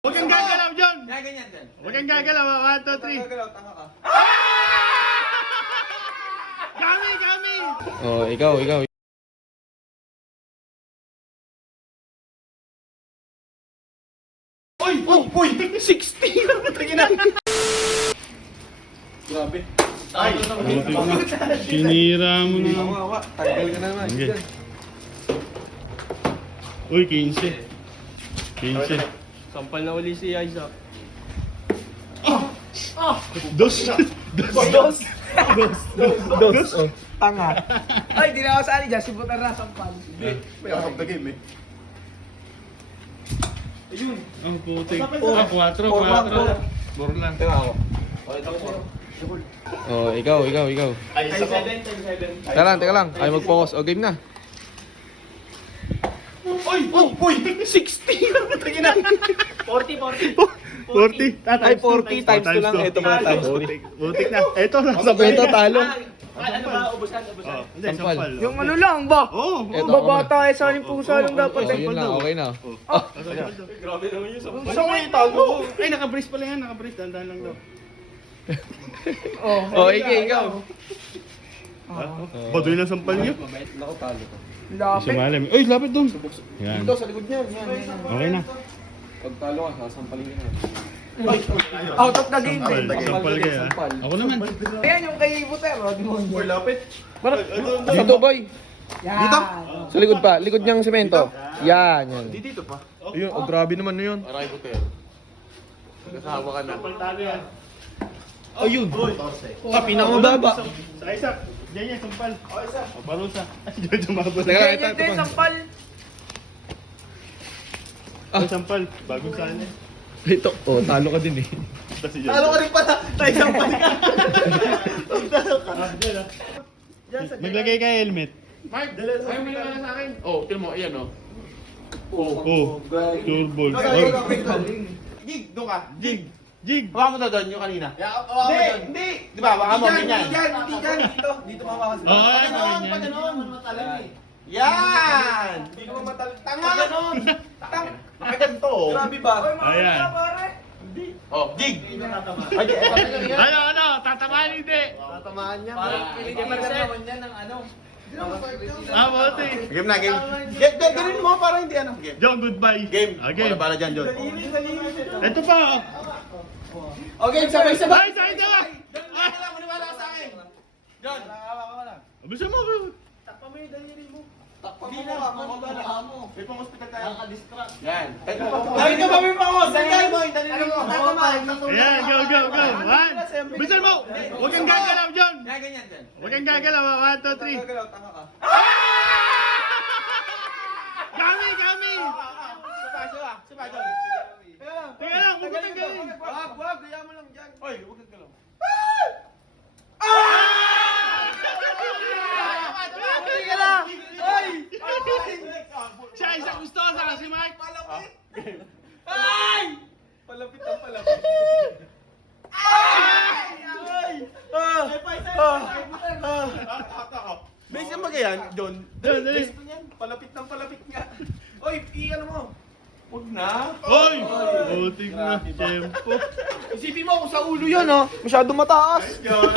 Huwag kang gagalaw, John! Kaya ganyan din. Huwag kang gagalaw, 1, 2, 3. Gagalaw, tanga ka. Kami, kami! Oh, ikaw. Uy! 60! Tagina! Grabe. Ay! Sinira mo na. Awa, tanggal ka na naman. Okay. Uy, 15. 15. Sampal na uli si Isaac. Dos! Tanga. Ay, di na ako sali dyan. Si Butar na sampal. May out of the game eh. Ang putik. 4. 4 lang. Teka ako. Oh, ikaw. Ay, 7. Teka lang. Ay, mag-focus. O, game na. Uy! 60! Tagina! 40. 40? Ay, 40 times 2 lang. Ito mga times 3. Putik na. Ito na. Ito, talo. Ano ba? Ubusan. Hindi, Sampal. sampal. Yung ano lang ba? Oo. Eto. Babata eh, sa aling pusa lang dapat Oh, eh. yun na. Okay na. Grabe naman yun. Gusto ko yung tago. Ay, naka-brace pala yan. Naka-brace. Dandan lang daw. Oh, ikaw. Baduy lang sampal niyo. Naku, talo ko. Lapit. Sumalim. Uy, lapit doon. Yan. Dito, sa likod niyan. Yan. Okay na. Pag talo ka, sasampalin ka na. Out of the game eh. Sampal kayo. Sampal. Ako naman. Ayan yung kay Butar. Uy, lapit. Dito, boy. Yan. Sa likod pa. Likod niyang semento. Yan. Dito pa. Ayun, oh, grabe naman na yun. Aray ko tayo. Nagkasawa ka na. Ayun. Pinakamababa. Sa Isaac. Diyan yan, sampal. Parusa. Ay, diyan jumabot. Teka lang, Yan ito din, pa. sampal. Ay, sampal. Bagong sana. Ito. Oh, talo ka din eh. Talo ka rin pala. Tayo sampal ka. Maglagay ka helmet. Mark, ayaw mo na sa akin. Oh, tinan mo, ayan oh. Oh. Turbo. Jig, doon ka. Jig. Jig. Hawakan mo na doon yung kanina. Hindi. Di ba, baka mo ganyan. Hindi dyan. Dito pa Oo, ay, ganyan. Yan! Hindi ko matal... Tanga! Ganon! Nakaganto. Grabe ba? Ayan. Oh, jig! Ay, eto na lang yan. Ano? Tatamaan hindi. Tatamaan niya. naman yan ng ano. Bote. Game na, game. Ganun mo para hindi ano. Game. John, goodbye. Game. Game. Wala bala dyan, John. Ito pa. Okay, sabay-sabay. Ay, sa ito. Maniwala ka sa akin. John. Bisa mo. Takpan mo ka, mamabala mo. May pang-hospital tayo. Nakadistract. Yan. Dali ka ba may pang-hospital? Dali mo, dali mo. Ayan, go. One. Bisa mo. Huwag kang gagalaw, John. Yan, ganyan din. Huwag kang gagalaw. 1, 2, 3. Gagalaw, tanga ka. Kami. Suba, John. Teka lang, huwag kang galing. Wag, gaya mo lang dyan. Oy, huwag kang galaw. Teka lang. Siya isa gusto sa si Mike. Palapit ang palapit. Base yung magayan, John. Dali. Base mo yan. Palapit nga. Oy, i-ano mo. Huwag na. Hoy! Butik na. Tempo. Isipin mo kung sa ulo yan ha. Masyado mataas. John.